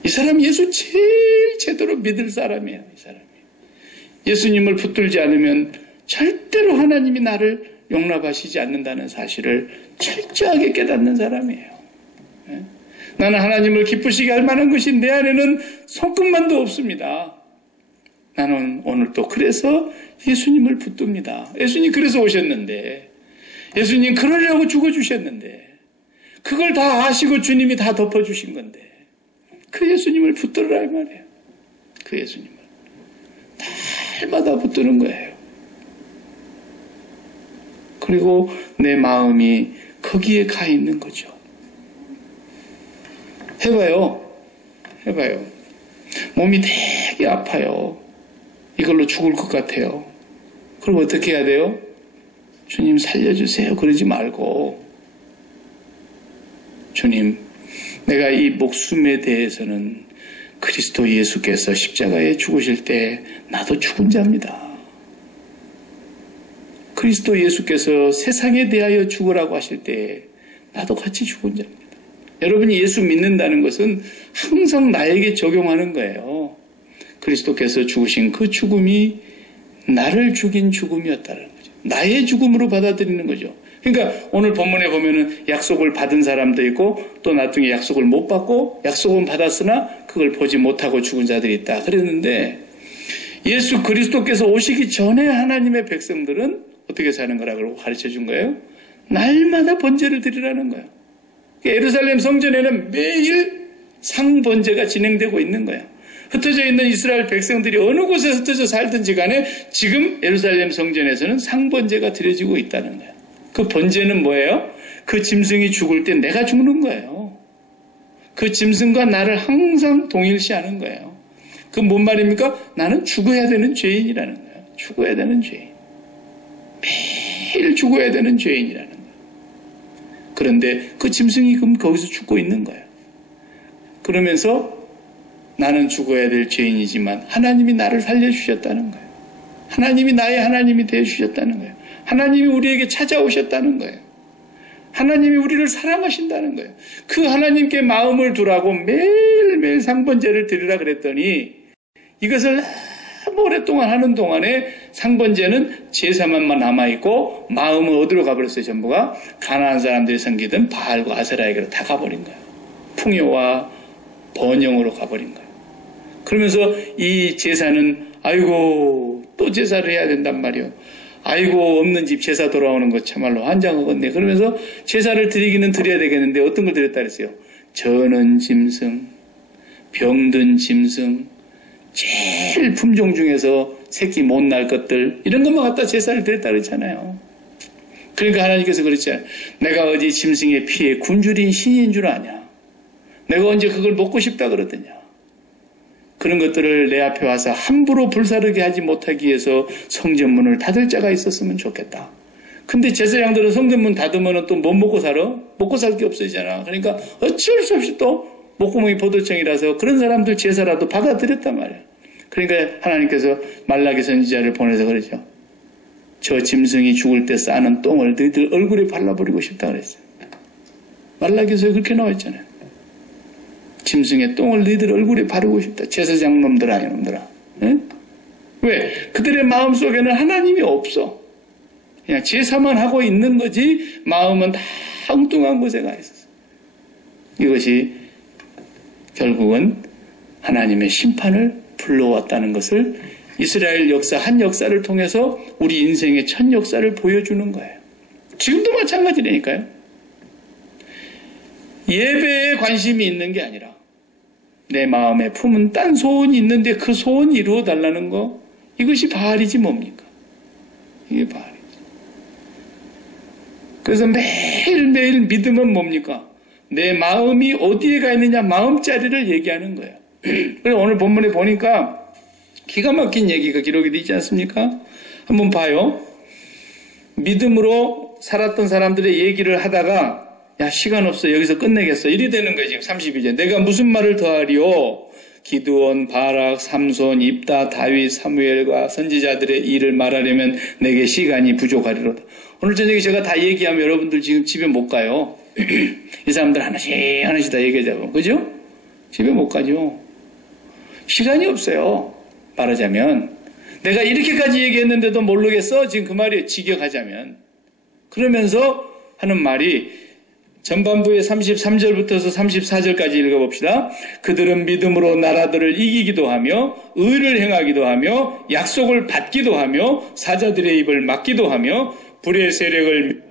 이 사람 예수 제일 제대로 믿을 사람이에요. 이 사람이. 예수님을 붙들지 않으면 절대로 하나님이 나를 용납하시지 않는다는 사실을 철저하게 깨닫는 사람이에요. 나는 하나님을 기쁘시게 할 만한 것이 내 안에는 손끝만도 없습니다. 나는 오늘 또 그래서 예수님을 붙듭니다. 예수님 그래서 오셨는데, 예수님 그러려고 죽어주셨는데, 그걸 다 아시고 주님이 다 덮어주신 건데, 그 예수님을 붙들으라 이 말이에요. 그 예수님을 날마다 붙드는 거예요. 그리고 내 마음이 거기에 가 있는 거죠. 해봐요. 몸이 되게 아파요. 이걸로 죽을 것 같아요. 그럼 어떻게 해야 돼요? 주님 살려주세요. 그러지 말고, 주님, 내가 이 목숨에 대해서는 그리스도 예수께서 십자가에 죽으실 때 나도 죽은 자입니다. 그리스도 예수께서 세상에 대하여 죽으라고 하실 때 나도 같이 죽은 자입니다. 여러분이 예수 믿는다는 것은 항상 나에게 적용하는 거예요. 그리스도께서 죽으신 그 죽음이 나를 죽인 죽음이었다는 거죠. 나의 죽음으로 받아들이는 거죠. 그러니까 오늘 본문에 보면은 약속을 받은 사람도 있고 또 나중에 약속을 못 받고 약속은 받았으나 그걸 보지 못하고 죽은 자들이 있다 그랬는데, 예수 그리스도께서 오시기 전에 하나님의 백성들은 어떻게 사는 거라고 가르쳐 준 거예요? 날마다 번제를 드리라는 거예요. 예루살렘 성전에는 매일 상번제가 진행되고 있는 거예요. 흩어져 있는 이스라엘 백성들이 어느 곳에 흩어져 살든지 간에 지금 예루살렘 성전에서는 상번제가 드려지고 있다는 거예요. 그 번제는 뭐예요? 그 짐승이 죽을 때 내가 죽는 거예요. 그 짐승과 나를 항상 동일시하는 거예요. 그 뭔 말입니까? 나는 죽어야 되는 죄인이라는 거예요. 죽어야 되는 죄인. 매일 죽어야 되는 죄인이라는 거예요. 그런데 그 짐승이 그럼 거기서 죽고 있는 거예요. 그러면서 나는 죽어야 될 죄인이지만 하나님이 나를 살려주셨다는 거예요. 하나님이 나의 하나님이 되어주셨다는 거예요. 하나님이 우리에게 찾아오셨다는 거예요. 하나님이 우리를 사랑하신다는 거예요. 그 하나님께 마음을 두라고 매일매일 상번제를 드리라 그랬더니 이것을 너무 오랫동안 하는 동안에 상번제는 제사만 남아있고 마음은 어디로 가버렸어요? 전부가 가나안 사람들이 섬기던 바알과 아세라에게로 다 가버린 거예요. 풍요와 번영으로 가버린 거예요. 그러면서 이 제사는 아이고 또 제사를 해야 된단 말이에요. 아이고 없는 집 제사 돌아오는 거 참말로 환장하겠네. 그러면서 제사를 드리기는 드려야 되겠는데 어떤 걸 드렸다 그랬어요? 저는 짐승, 병든 짐승, 제일 품종 중에서 새끼 못 날 것들 이런 것만 갖다 제사를 드렸다 그랬잖아요. 그러니까 하나님께서 그랬잖아요. 내가 어디 짐승의 피에 굶주린 신인 줄 아냐? 내가 언제 그걸 먹고 싶다 그러더냐. 그런 것들을 내 앞에 와서 함부로 불사르게 하지 못하기 위해서 성전문을 닫을 자가 있었으면 좋겠다. 근데 제사장들은 성전문 닫으면 또 못 먹고 살아? 먹고 살 게 없어지잖아. 그러니까 어쩔 수 없이 또 목구멍이 포도청이라서 그런 사람들 제사라도 받아들였단 말이야. 그러니까 하나님께서 말라기 선지자를 보내서 그러죠. 저 짐승이 죽을 때 싸는 똥을 너희들 얼굴에 발라버리고 싶다 그랬어요. 말라기서에 그렇게 나와있잖아요. 짐승의 똥을 너희들 얼굴에 바르고 싶다. 제사장 놈들아 이놈들아. 응? 왜? 그들의 마음속에는 하나님이 없어. 그냥 제사만 하고 있는 거지 마음은 다 엉뚱한 곳에 가 있었어. 이것이 결국은 하나님의 심판을 불러왔다는 것을 이스라엘 역사 한 역사를 통해서 우리 인생의 첫 역사를 보여주는 거예요. 지금도 마찬가지라니까요. 예배에 관심이 있는 게 아니라 내 마음에 품은 딴 소원이 있는데 그 소원 이루어 달라는 거, 이것이 바알이지 뭡니까? 이게 바알이지. 그래서 매일매일 믿음은 뭡니까? 내 마음이 어디에 가 있느냐, 마음자리를 얘기하는 거예요. 그래서 오늘 본문에 보니까 기가 막힌 얘기가 기록이 되어 있지 않습니까? 한번 봐요. 믿음으로 살았던 사람들의 얘기를 하다가 야, 시간 없어. 여기서 끝내겠어. 이리 되는 거예요. 지금 32절. 내가 무슨 말을 더하리요? 기드온, 바락, 삼손, 입다, 다윗, 사무엘과 선지자들의 일을 말하려면 내게 시간이 부족하리로다. 오늘 저녁에 제가 다 얘기하면 여러분들 지금 집에 못 가요. 이 사람들 하나씩 다 얘기하자고. 그죠? 집에 못 가죠. 시간이 없어요. 말하자면. 내가 이렇게까지 얘기했는데도 모르겠어? 지금 그 말이에요. 직역하자면. 그러면서 하는 말이 전반부의 33절부터서 34절까지 읽어봅시다. 그들은 믿음으로 나라들을 이기기도 하며 의를 행하기도 하며 약속을 받기도 하며 사자들의 입을 막기도 하며 불의 세력을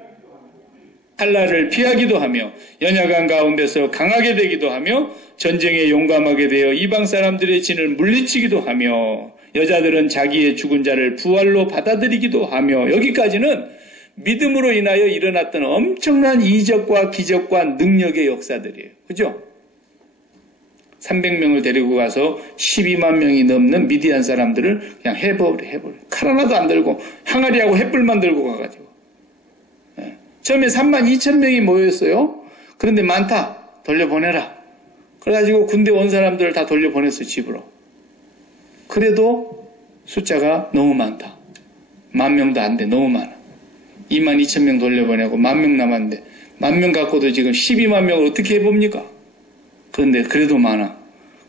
칼날을 피하기도 하며 연약한 가운데서 강하게 되기도 하며 전쟁에 용감하게 되어 이방 사람들의 진을 물리치기도 하며 여자들은 자기의 죽은 자를 부활로 받아들이기도 하며 여기까지는 믿음으로 인하여 일어났던 엄청난 이적과 기적과 능력의 역사들이에요. 그죠? 300명을 데리고 가서 12만 명이 넘는 미디안 사람들을 그냥 해버려. 칼 하나도 안 들고 항아리하고 횃불만 들고 가가지고. 네. 처음에 3만 2천 명이 모였어요. 그런데 많다. 돌려보내라. 그래가지고 군대 온 사람들을 다 돌려보냈어요. 집으로. 그래도 숫자가 너무 많다. 10,000명도 안 돼. 너무 많아. 22,000명 돌려보내고 10,000명 남았는데 10,000명 갖고도 지금 12만 명을 어떻게 해봅니까? 그런데 그래도 많아.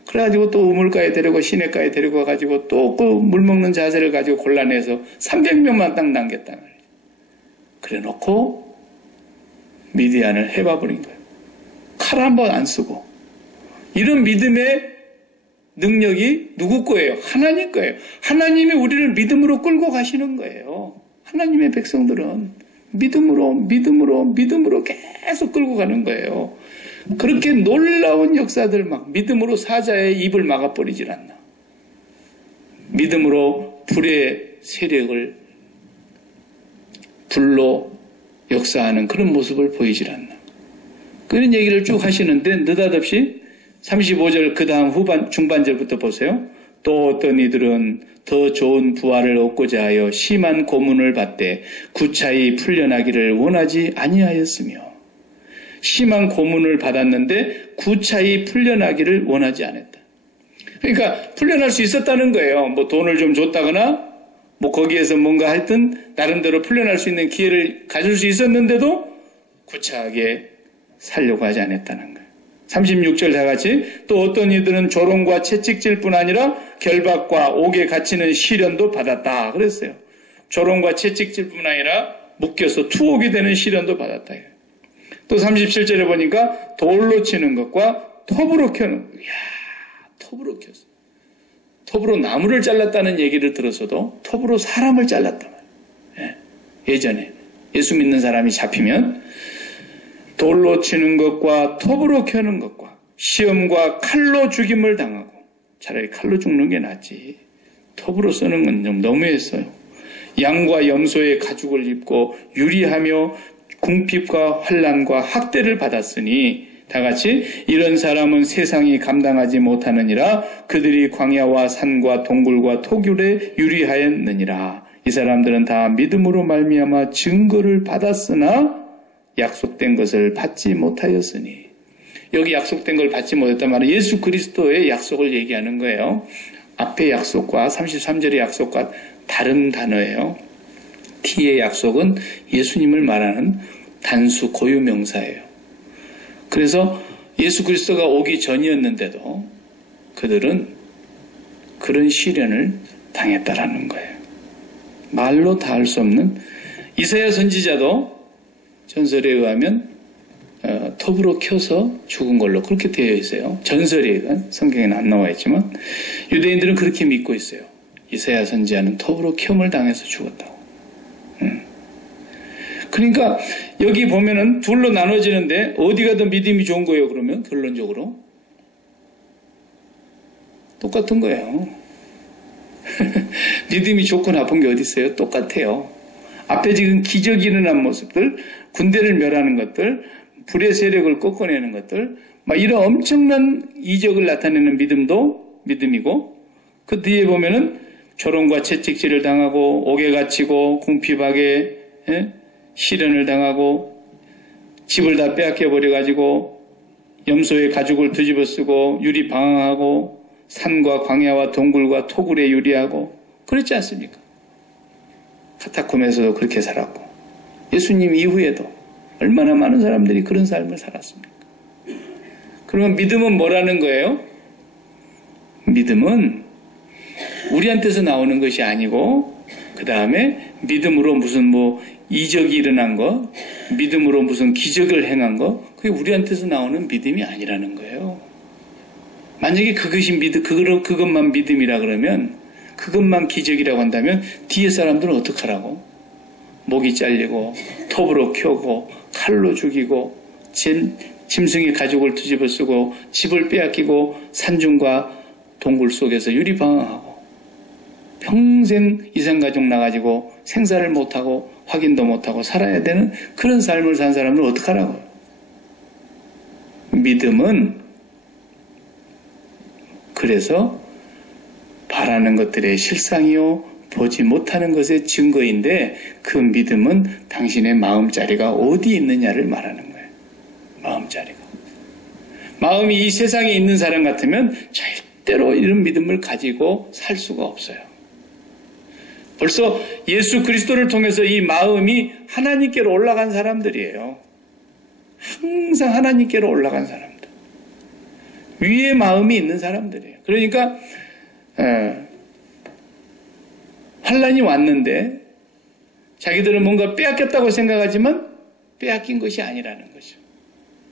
그래가지고 또 우물가에 데리고 시냇가에 데리고 가가지고 또 그 물 먹는 자세를 가지고 골라내서 300명만 딱 남겼다 말이에요. 그래 놓고 미디안을 해봐버린 거예요. 칼 한 번 안 쓰고. 이런 믿음의 능력이 누구 거예요? 하나님 거예요. 하나님이 우리를 믿음으로 끌고 가시는 거예요. 하나님의 백성들은 믿음으로 계속 끌고 가는 거예요. 그렇게 놀라운 역사들 막 믿음으로 사자의 입을 막아버리질 않나. 믿음으로 불의 세력을 불로 역사하는 그런 모습을 보이질 않나. 그런 얘기를 쭉 하시는데 느닷없이 35절 그 다음 중반절부터 보세요. 또 어떤 이들은 더 좋은 부활을 얻고자 하여 심한 고문을 받되 구차히 풀려나기를 원하지 아니하였으며 심한 고문을 받았는데 구차히 풀려나기를 원하지 않았다. 그러니까 풀려날 수 있었다는 거예요. 뭐 돈을 좀 줬다거나 뭐 거기에서 뭔가 하여튼 나름대로 풀려날 수 있는 기회를 가질 수 있었는데도 구차하게 살려고 하지 않았다는 거예요. 36절 다 같이 또 어떤 이들은 조롱과 채찍질 뿐 아니라 결박과 옥에 갇히는 시련도 받았다 그랬어요. 조롱과 채찍질 뿐 아니라 묶여서 투옥이 되는 시련도 받았다. 또 37절에 보니까 돌로 치는 것과 톱으로 켜는 것. 이야, 톱으로 켰어. 톱으로 나무를 잘랐다는 얘기를 들었어도 톱으로 사람을 잘랐단 말이에요. 예전에 예수 믿는 사람이 잡히면 돌로 치는 것과 톱으로 켜는 것과 시험과 칼로 죽임을 당하고 차라리 칼로 죽는 게 낫지. 톱으로 쓰는 건 좀 너무했어요. 양과 염소의 가죽을 입고 유리하며 궁핍과 환난과 학대를 받았으니 다 같이 이런 사람은 세상이 감당하지 못하느니라. 그들이 광야와 산과 동굴과 토굴에 유리하였느니라. 이 사람들은 다 믿음으로 말미암아 증거를 받았으나 약속된 것을 받지 못하였으니. 여기 약속된 걸 받지 못했단 말은 예수 그리스도의 약속을 얘기하는 거예요. 앞의 약속과 33절의 약속과 다른 단어예요. T의 약속은 예수님을 말하는 단수 고유명사예요. 그래서 예수 그리스도가 오기 전이었는데도 그들은 그런 시련을 당했다라는 거예요. 말로 다 할 수 없는. 이사야 선지자도 전설에 의하면 톱으로 켜서 죽은 걸로 그렇게 되어 있어요. 전설이에요. 성경에는 안 나와 있지만 유대인들은 그렇게 믿고 있어요. 이사야 선지자는 톱으로 켬을 당해서 죽었다고. 그러니까 여기 보면은 둘로 나눠지는데 어디가 더 믿음이 좋은 거예요? 그러면 결론적으로 똑같은 거예요. 믿음이 좋고 나쁜 게 어디 있어요? 똑같아요. 앞에 지금 기적이 일어난 모습들, 군대를 멸하는 것들, 불의 세력을 꺾어내는 것들, 막 이런 엄청난 이적을 나타내는 믿음도 믿음이고, 그 뒤에 보면은 조롱과 채찍질을 당하고 옥에 갇히고 궁핍하게 시련을 당하고 집을 다 빼앗겨 버려가지고 염소의 가죽을 뒤집어 쓰고 유리 방황하고 산과 광야와 동굴과 토굴에 유리하고 그렇지 않습니까? 카타콤에서도 그렇게 살았고 예수님 이후에도 얼마나 많은 사람들이 그런 삶을 살았습니까? 그러면 믿음은 뭐라는 거예요? 믿음은 우리한테서 나오는 것이 아니고 그 다음에 믿음으로 무슨 이적이 일어난 거, 믿음으로 무슨 기적을 행한 거, 그게 우리한테서 나오는 믿음이 아니라는 거예요. 만약에 그것만 믿음이라 그러면, 그것만 기적이라고 한다면 뒤에 사람들은 어떡하라고? 목이 잘리고 톱으로 켜고 칼로 죽이고 짐승의 가죽을 뒤집어 쓰고 집을 빼앗기고 산중과 동굴 속에서 유리방황하고 평생 이산가족 나가지고 생사를 못하고 확인도 못하고 살아야 되는 그런 삶을 산 사람들은 어떡하라고요? 믿음은 그래서 바라는 것들의 실상이요 보지 못하는 것의 증거인데 그 믿음은 당신의 마음자리가 어디 있느냐를 말하는 거예요. 마음자리가. 마음이 이 세상에 있는 사람 같으면 절대로 이런 믿음을 가지고 살 수가 없어요. 벌써 예수 그리스도를 통해서 이 마음이 하나님께로 올라간 사람들이에요. 항상 하나님께로 올라간 사람들. 위에 마음이 있는 사람들이에요. 그러니까 환난이 왔는데 자기들은 뭔가 빼앗겼다고 생각하지만 빼앗긴 것이 아니라는 거죠.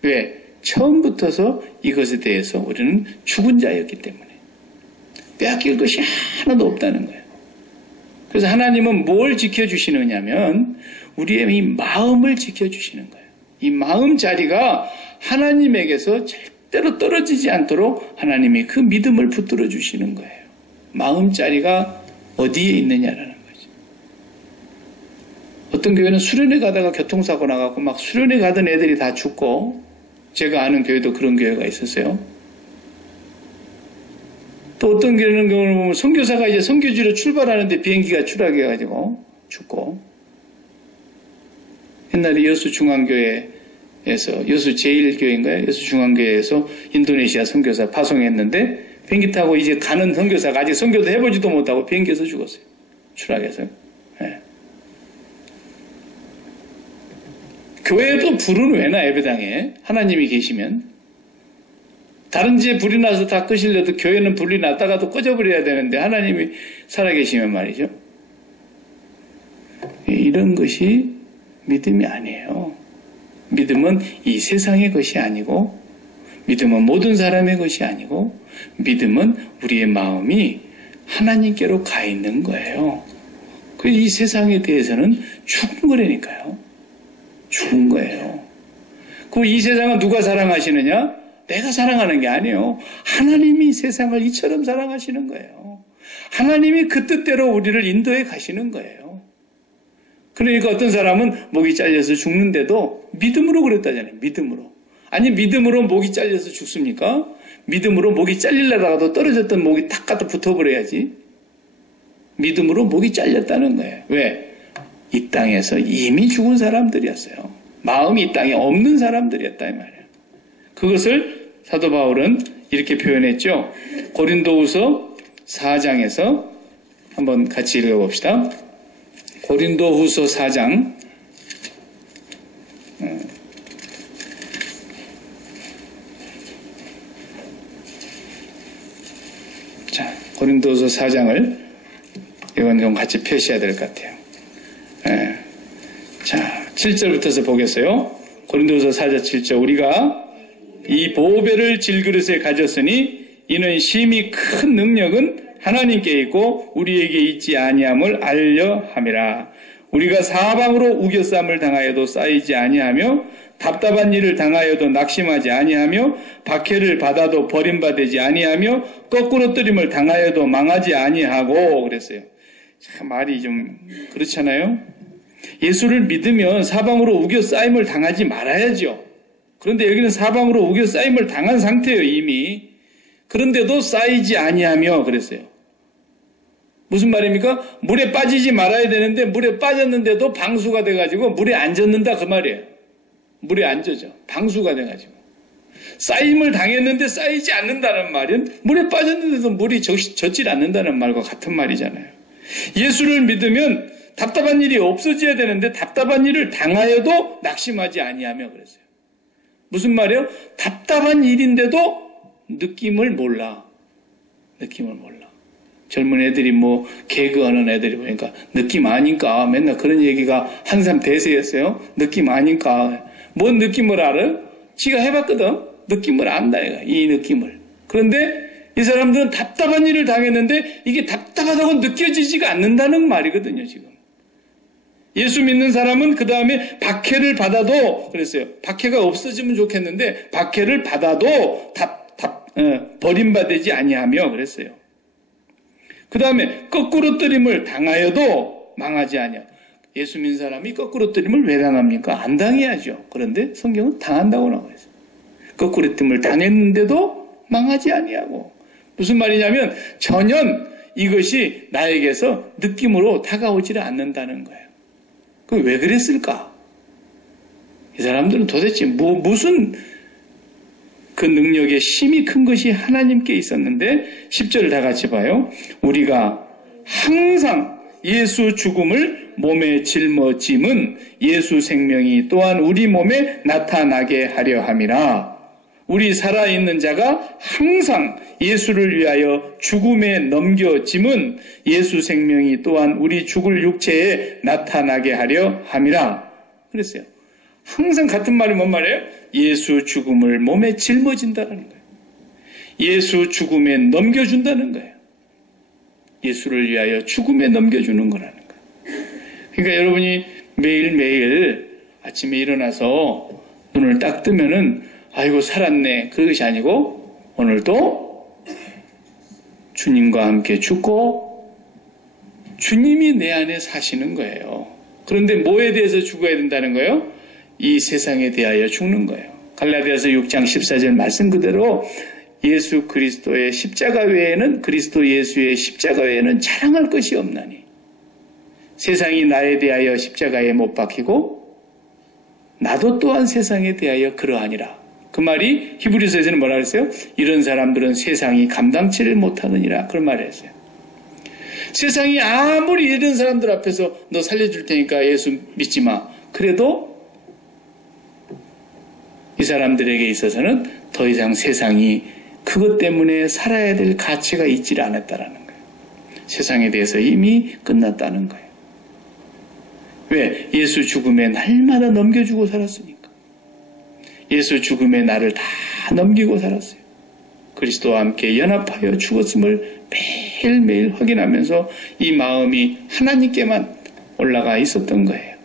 왜? 처음부터서 이것에 대해서 우리는 죽은 자였기 때문에 빼앗길 것이 하나도 없다는 거예요. 그래서 하나님은 뭘 지켜주시느냐면 우리의 이 마음을 지켜주시는 거예요. 이 마음 자리가 하나님에게서 절대로 떨어지지 않도록 하나님이 그 믿음을 붙들어 주시는 거예요. 마음 자리가 어디에 있느냐라는 거죠. 어떤 교회는 수련회 가다가 교통사고 나가고 막 수련회 가던 애들이 다 죽고 제가 아는 교회도 그런 교회가 있었어요. 또 어떤 경우는 보면 선교사가 이제 선교지로 출발하는데 비행기가 추락해가지고 죽고 옛날에 여수중앙교회에서 여수 제1교회인가요? 여수중앙교회에서 인도네시아 선교사 파송했는데 비행기 타고 이제 가는 선교사가 아직 선교도 해보지도 못하고 비행기에서 죽었어요. 추락해서. 네. 교회도 불은 왜 나 예배당에 하나님이 계시면 다른 지에 불이 나서 다 끄실려도 교회는 불이 났다가도 꺼져버려야 되는데 하나님이 살아계시면 말이죠. 이런 것이 믿음이 아니에요. 믿음은 이 세상의 것이 아니고 믿음은 모든 사람의 것이 아니고 믿음은 우리의 마음이 하나님께로 가 있는 거예요. 이 세상에 대해서는 죽은 거라니까요. 죽은 거예요. 그럼 이 세상은 누가 사랑하시느냐? 내가 사랑하는 게 아니에요. 하나님이 세상을 이처럼 사랑하시는 거예요. 하나님이 그 뜻대로 우리를 인도해 가시는 거예요. 그러니까 어떤 사람은 목이 잘려서 죽는데도 믿음으로 그랬다잖아요. 믿음으로. 아니 믿음으로 목이 잘려서 죽습니까? 믿음으로 목이 잘리려다가도 떨어졌던 목이 탁 갖다 붙어버려야지. 믿음으로 목이 잘렸다는 거예요. 왜? 이 땅에서 이미 죽은 사람들이었어요. 마음이 이 땅에 없는 사람들이었다 이 말이에요. 그것을 사도 바울은 이렇게 표현했죠. 고린도후서 4장에서 한번 같이 읽어봅시다. 고린도후서 4장 자, 고린도후서 4장을 이건 좀 같이 펴셔야 될 것 같아요. 네. 자, 7절부터서 보겠어요. 고린도후서 4장 7절 우리가 이 보배를 질그릇에 가졌으니 이는 심히 큰 능력은 하나님께 있고 우리에게 있지 아니함을 알려 함이라. 우리가 사방으로 우겨쌈을 당하여도 쌓이지 아니하며 답답한 일을 당하여도 낙심하지 아니하며 박해를 받아도 버림받지 아니하며 거꾸로 뜨림을 당하여도 망하지 아니하고 그랬어요. 참 말이 좀 그렇잖아요. 예수를 믿으면 사방으로 우겨싸임을 당하지 말아야죠. 그런데 여기는 사방으로 우겨싸임을 당한 상태예요 이미. 그런데도 쌓이지 아니하며 그랬어요. 무슨 말입니까? 물에 빠지지 말아야 되는데 물에 빠졌는데도 방수가 돼가지고 물에 안 젖는다 그 말이에요. 물에 안 젖어. 방수가 돼가지고. 쌓임을 당했는데 쌓이지 않는다는 말은 물에 빠졌는데도 물이 젖질 않는다는 말과 같은 말이잖아요. 예수를 믿으면 답답한 일이 없어져야 되는데 답답한 일을 당하여도 낙심하지 아니하며 그랬어요. 무슨 말이에요? 답답한 일인데도 느낌을 몰라. 느낌을 몰라. 젊은 애들이 뭐 개그하는 애들이 보니까 느낌 아니까 맨날 그런 얘기가 항상 대세였어요. 느낌 아니까. 뭔 느낌을 알아? 지가 해봤거든. 느낌을 안다 얘가. 이 느낌을. 그런데 이 사람들은 답답한 일을 당했는데 이게 답답하다고 느껴지지가 않는다는 말이거든요. 지금. 예수 믿는 사람은 그 다음에 박해를 받아도 그랬어요. 박해가 없어지면 좋겠는데 박해를 받아도 버림받지 아니하며 그랬어요. 그 다음에 거꾸로 뜨림을 당하여도 망하지 아니하. 예수 믿는 사람이 거꾸로 뜨림을 왜 당합니까? 안 당해야죠. 그런데 성경은 당한다고 나와 있어요. 거꾸로 뜨림을 당했는데도 망하지 아니하고. 무슨 말이냐면 전혀 이것이 나에게서 느낌으로 다가오지를 않는다는 거예요. 그 왜 그랬을까? 이 사람들은 도대체 무슨 그 능력의 힘이 큰 것이 하나님께 있었는데 10절을 다 같이 봐요. 우리가 항상 예수 죽음을 몸에 짊어짐은 예수 생명이 또한 우리 몸에 나타나게 하려 함이라. 우리 살아있는 자가 항상 예수를 위하여 죽음에 넘겨짐은 예수 생명이 또한 우리 죽을 육체에 나타나게 하려 함이라. 그랬어요. 항상 같은 말이 뭔 말이에요? 예수 죽음을 몸에 짊어진다는 거예요. 예수 죽음에 넘겨준다는 거예요. 예수를 위하여 죽음에 넘겨주는 거라는 거예요. 그러니까 여러분이 매일매일 아침에 일어나서 눈을 딱 뜨면은 아이고 살았네 그것이 아니고 오늘도 주님과 함께 죽고 주님이 내 안에 사시는 거예요. 그런데 뭐에 대해서 죽어야 된다는 거예요? 이 세상에 대하여 죽는 거예요. 갈라디아서 6장 14절 말씀 그대로 예수 그리스도의 십자가 외에는 그리스도 예수의 십자가 외에는 자랑할 것이 없나니 세상이 나에 대하여 십자가에 못 박히고 나도 또한 세상에 대하여 그러하니라. 그 말이 히브리서에서는 뭐라 그랬어요? 이런 사람들은 세상이 감당치를 못하느니라. 그런 말을 했어요. 세상이 아무리 이런 사람들 앞에서 너 살려줄 테니까 예수 믿지 마. 그래도 이 사람들에게 있어서는 더 이상 세상이 그것 때문에 살아야 될 가치가 있지 않았다라는 거예요. 세상에 대해서 이미 끝났다는 거예요. 왜? 예수 죽음에 날마다 넘겨주고 살았으니까. 예수 죽음에 나를 다 넘기고 살았어요. 그리스도와 함께 연합하여 죽었음을 매일매일 확인하면서 이 마음이 하나님께만 올라가 있었던 거예요.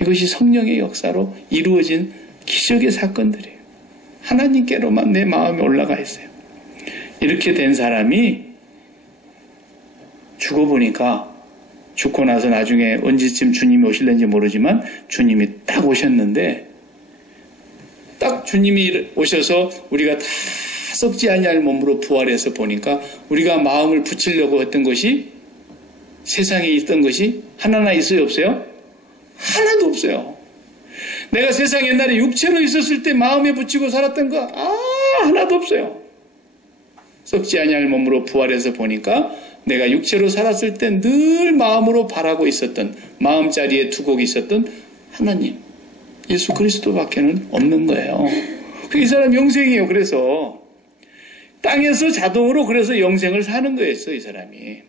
이것이 성령의 역사로 이루어진 기적의 사건들이에요. 하나님께로만 내 마음이 올라가 있어요. 이렇게 된 사람이 죽어보니까 죽고 나서 나중에 언제쯤 주님이 오실는지 모르지만 주님이 딱 오셨는데 딱 주님이 오셔서 우리가 다 썩지 아니할 몸으로 부활해서 보니까 우리가 마음을 붙이려고 했던 것이 세상에 있던 것이 하나나 있어요, 없어요? 하나도 없어요. 내가 세상 옛날에 육체로 있었을 때 마음에 붙이고 살았던 거 하나도 없어요. 썩지 아니할 몸으로 부활해서 보니까 내가 육체로 살았을 때 늘 마음으로 바라고 있었던, 마음자리에 두고 있었던 하나님, 예수 그리스도밖에는 없는 거예요. 이 사람 영생이에요. 그래서 땅에서 자동으로 그래서 영생을 사는 거였어, 이 사람이.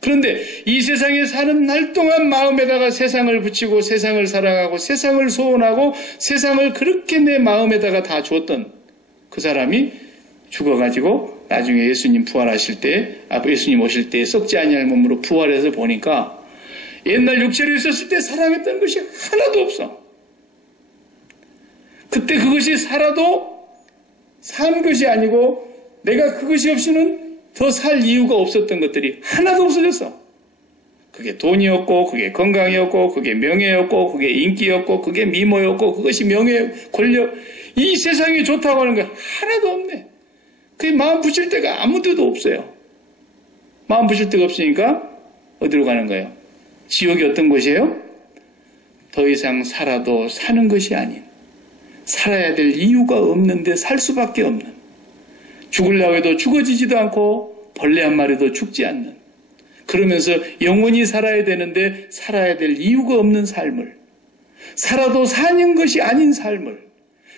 그런데 이 세상에 사는 날 동안 마음에다가 세상을 붙이고 세상을 사랑하고 세상을 소원하고 세상을 그렇게 내 마음에다가 다 줬던 그 사람이 죽어가지고 나중에 예수님 부활하실 때, 예수님 오실 때 썩지 아니할 몸으로 부활해서 보니까 옛날 육체로 있었을 때 사랑했던 것이 하나도 없어. 그때 그것이 살아도 산 것이 아니고 내가 그것이 없이는 더 살 이유가 없었던 것들이 하나도 없어졌어. 그게 돈이었고, 그게 건강이었고, 그게 명예였고, 그게 인기였고, 그게 미모였고, 그것이 명예, 권력, 이 세상이 좋다고 하는 게 하나도 없네. 그게 마음 붙일 데가 아무 데도 없어요. 마음 붙일 데가 없으니까 어디로 가는 거예요? 지옥이 어떤 곳이에요? 더 이상 살아도 사는 것이 아닌, 살아야 될 이유가 없는데 살 수밖에 없는, 죽으려고 해도 죽어지지도 않고 벌레 한 마리도 죽지 않는, 그러면서 영원히 살아야 되는데 살아야 될 이유가 없는 삶을, 살아도 사는 것이 아닌 삶을,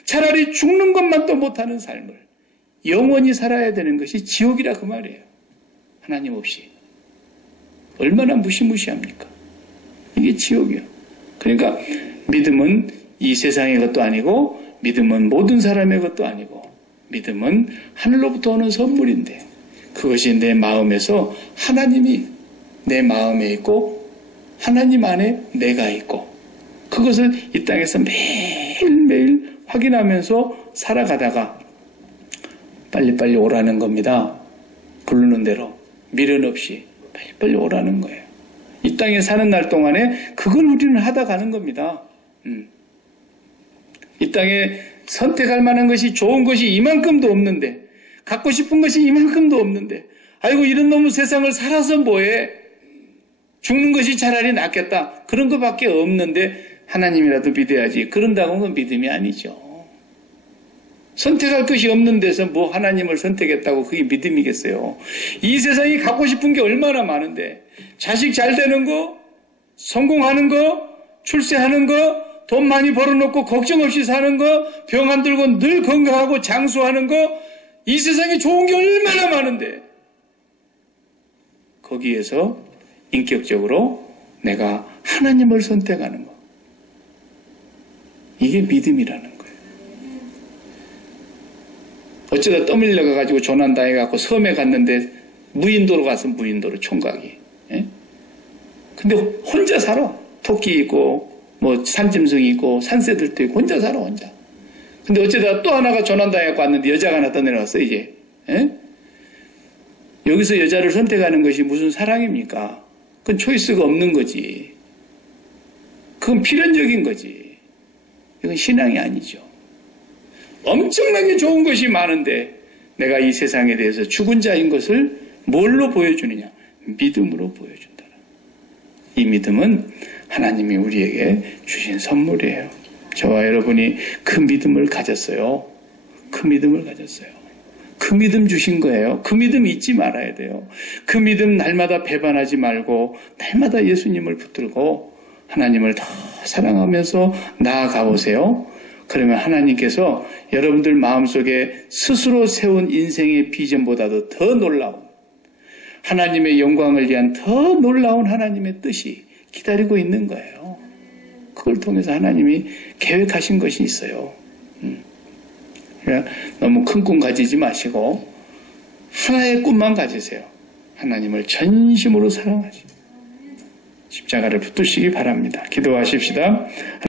차라리 죽는 것만 또 못하는 삶을 영원히 살아야 되는 것이 지옥이라 그 말이에요. 하나님 없이. 얼마나 무시무시합니까? 이게 지옥이에요. 그러니까 믿음은 이 세상의 것도 아니고, 믿음은 모든 사람의 것도 아니고, 믿음은 하늘로부터 오는 선물인데 그것이 내 마음에서 하나님이 내 마음에 있고 하나님 안에 내가 있고, 그것을 이 땅에서 매일매일 확인하면서 살아가다가 빨리빨리 오라는 겁니다. 부르는 대로 미련 없이 빨리빨리 오라는 거예요. 이 땅에 사는 날 동안에 그걸 우리는 하다 가는 겁니다. 이 땅에 선택할 만한 것이, 좋은 것이 이만큼도 없는데, 갖고 싶은 것이 이만큼도 없는데, 아이고 이런 놈의 세상을 살아서 뭐해? 죽는 것이 차라리 낫겠다. 그런 것밖에 없는데 하나님이라도 믿어야지. 그런다고 하는 건 믿음이 아니죠. 선택할 것이 없는 데서 뭐 하나님을 선택했다고 그게 믿음이겠어요. 이 세상이 갖고 싶은 게 얼마나 많은데, 자식 잘 되는 거, 성공하는 거, 출세하는 거, 돈 많이 벌어놓고 걱정 없이 사는 거, 병 안 들고 늘 건강하고 장수하는 거, 이 세상에 좋은 게 얼마나 많은데, 거기에서 인격적으로 내가 하나님을 선택하는 거, 이게 믿음이라는 거예요. 어쩌다 떠밀려 가가지고 조난당해갖고 섬에 갔는데 무인도로 가서 무인도로 총각이. 예? 근데 혼자 살아. 토끼 있고 뭐 산짐승이 있고 산새들도 있고 혼자 살아, 혼자. 근데 어쩌다 또 하나가 조난당해갖고 왔는데 여자가 하나 떠내려왔어, 이제. 예? 여기서 여자를 선택하는 것이 무슨 사랑입니까? 그건 초이스가 없는 거지. 그건 필연적인 거지. 이건 신앙이 아니죠. 엄청나게 좋은 것이 많은데 내가 이 세상에 대해서 죽은 자인 것을 뭘로 보여주느냐? 믿음으로 보여준다. 이 믿음은 하나님이 우리에게 주신 선물이에요. 저와 여러분이 그 믿음을 가졌어요. 그 믿음을 가졌어요. 그 믿음 주신 거예요. 그 믿음 잊지 말아야 돼요. 그 믿음 날마다 배반하지 말고 날마다 예수님을 붙들고 하나님을 더 사랑하면서 나아가 보세요. 그러면 하나님께서 여러분들 마음속에 스스로 세운 인생의 비전보다도 더 놀라운, 하나님의 영광을 위한 더 놀라운 하나님의 뜻이 기다리고 있는 거예요. 그걸 통해서 하나님이 계획하신 것이 있어요. 그러니까 너무 큰 꿈 가지지 마시고 하나의 꿈만 가지세요. 하나님을 전심으로 사랑하시고 십자가를 붙드시기 바랍니다. 기도하십시다.